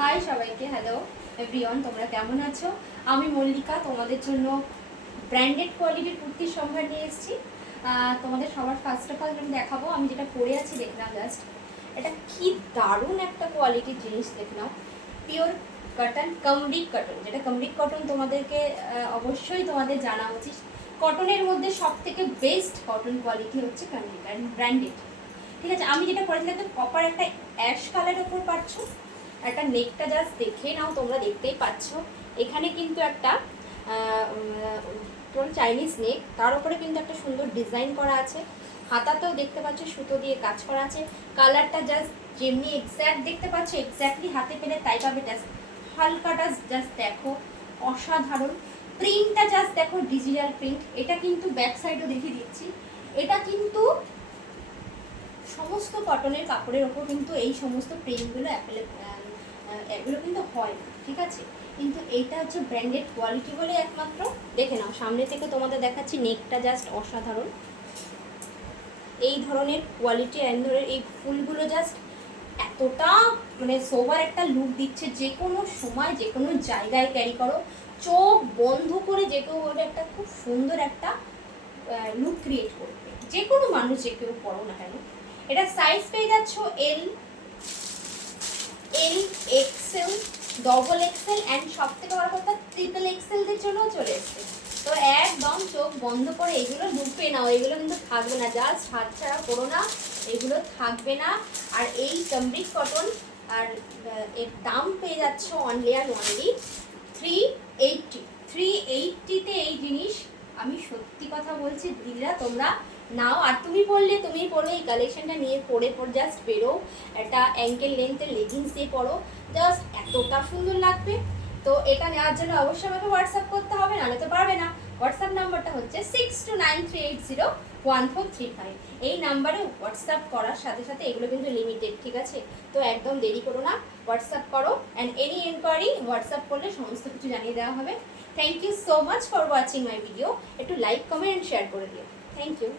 High সবাইকে, hello everyone, তোমরা কেমন আছো? আমি মল্লিকা তোমাদের জন্য ব্র্যান্ডেড কোয়ালিটির কুর্তির সম্ভার নিয়ে এসেছি। তোমাদের সবার ফার্স্ট অফ অল আমি দেখাবো, আমি যেটা পরে আছি দেখলাম জাস্ট, এটা কি দারুণ একটা কোয়ালিটির জিনিস দেখলাম। পিওর কটন, কামরিক কটন, যেটা কামরিক কটন তোমাদেরকে অবশ্যই তোমাদের জানা উচিত। কটনের মধ্যে সব থেকে বেস্ট কটন কোয়ালিটি হচ্ছে কামরিক অ্যান্ড ব্র্যান্ডেড। ঠিক আছে, আমি যেটা করেছিলাম একদম কপার একটা অ্যাশ কালারের ওপর পাচ্ছ। একটা নেকটা জাস্ট দেখে নাও, তোমরা দেখতেই পাচ্ছ। এখানে কিন্তু একটা চাইনিজ নেক, তার উপরে কিন্তু একটা সুন্দর ডিজাইন করা আছে। হাতাতেও দেখতে পাচ্ছ সুতো দিয়ে কাজ করা আছে। কালারটা জাস্ট যেমনি এক্স্যাক্ট দেখতে পাচ্ছ, এক্স্যাক্টলি হাতে পেলে তাই পাবে। জাস্ট হালকাটা জাস্ট দেখো, অসাধারণ। প্রিন্টটা জাস্ট দেখো, ডিজিটাল প্রিন্ট। এটা কিন্তু ব্যাক সাইডও দেখিয়ে দিচ্ছি। এটা কিন্তু সমস্ত কটনের কাপড়ের ওপর কিন্তু এই সমস্ত প্রিন্টগুলো এগুলো কিন্তু হয় না, ঠিক আছে। কিন্তু এইটা হচ্ছে ব্র্যান্ডেড কোয়ালিটি বলে একমাত্র। দেখে নাও, সামনে থেকে তোমাদের দেখাচ্ছি। নেকটা জাস্ট অসাধারণ। এই ধরনের কোয়ালিটি অ্যান্ড ধরে এই ফুলগুলো জাস্ট এতটা মানে সোবার একটা লুক দিচ্ছে। যে কোনো সময় যে কোনো জায়গায় ক্যারি করো, চোখ বন্ধ করে যে কেউ একটা খুব সুন্দর একটা লুক ক্রিয়েট করবে। যে কোনো মানুষ যে কেউ পড়ো না কেন। এটা সাইজ পেয়ে যাচ্ছ এল, এক্সেল, ডবল এক্সেল অ্যান্ড সব থেকে বড় কথা ট্রিপল এক্সেলদের জন্যও চলে এসছে। তো একদম চোখ বন্ধ করে এগুলো ঢুকবে নাও, এগুলো কিন্তু থাকবে না। জাস্ট হাত ছাড়া করো না, এগুলো থাকবে না। আর এই কামরিক কটন, আর এর দাম পেয়ে যাচ্ছ অনলি আর অনলি 380। 380-তে এই জিনিস, আমি সত্যি কথা বলছি দিদিরা, তোমরা নাও। আর তুমি পরলে তুমি পরো, এই কালেকশনটা নিয়ে পরে জাস্ট বেরো। একটা অ্যাঙ্কেল লেন্থের লেগিংস দিয়ে পরো, জাস্ট এতটা সুন্দর লাগবে। তো এটা নেওয়ার জন্য অবশ্যই আমাকে হোয়াটসঅ্যাপ করতে হবে, নাহলে তো পারবে না। হোয়াটসঅ্যাপ নাম্বারটা হচ্ছে 6293801435। এই নাম্বারে হোয়াটসঅ্যাপ করার সাথে সাথে, এগুলো কিন্তু লিমিটেড, ঠিক আছে। তো একদম দেরি করো না, হোয়াটসঅ্যাপ করো। অ্যান্ড এনি এনকোয়ারি হোয়াটসঅ্যাপ করলে সমস্ত কিছু জানিয়ে দেওয়া হবে। Thank you so much for watching my video. একটু লাইক, কমেন্ট অ্যান্ড শেয়ার করে দিও। Thank you.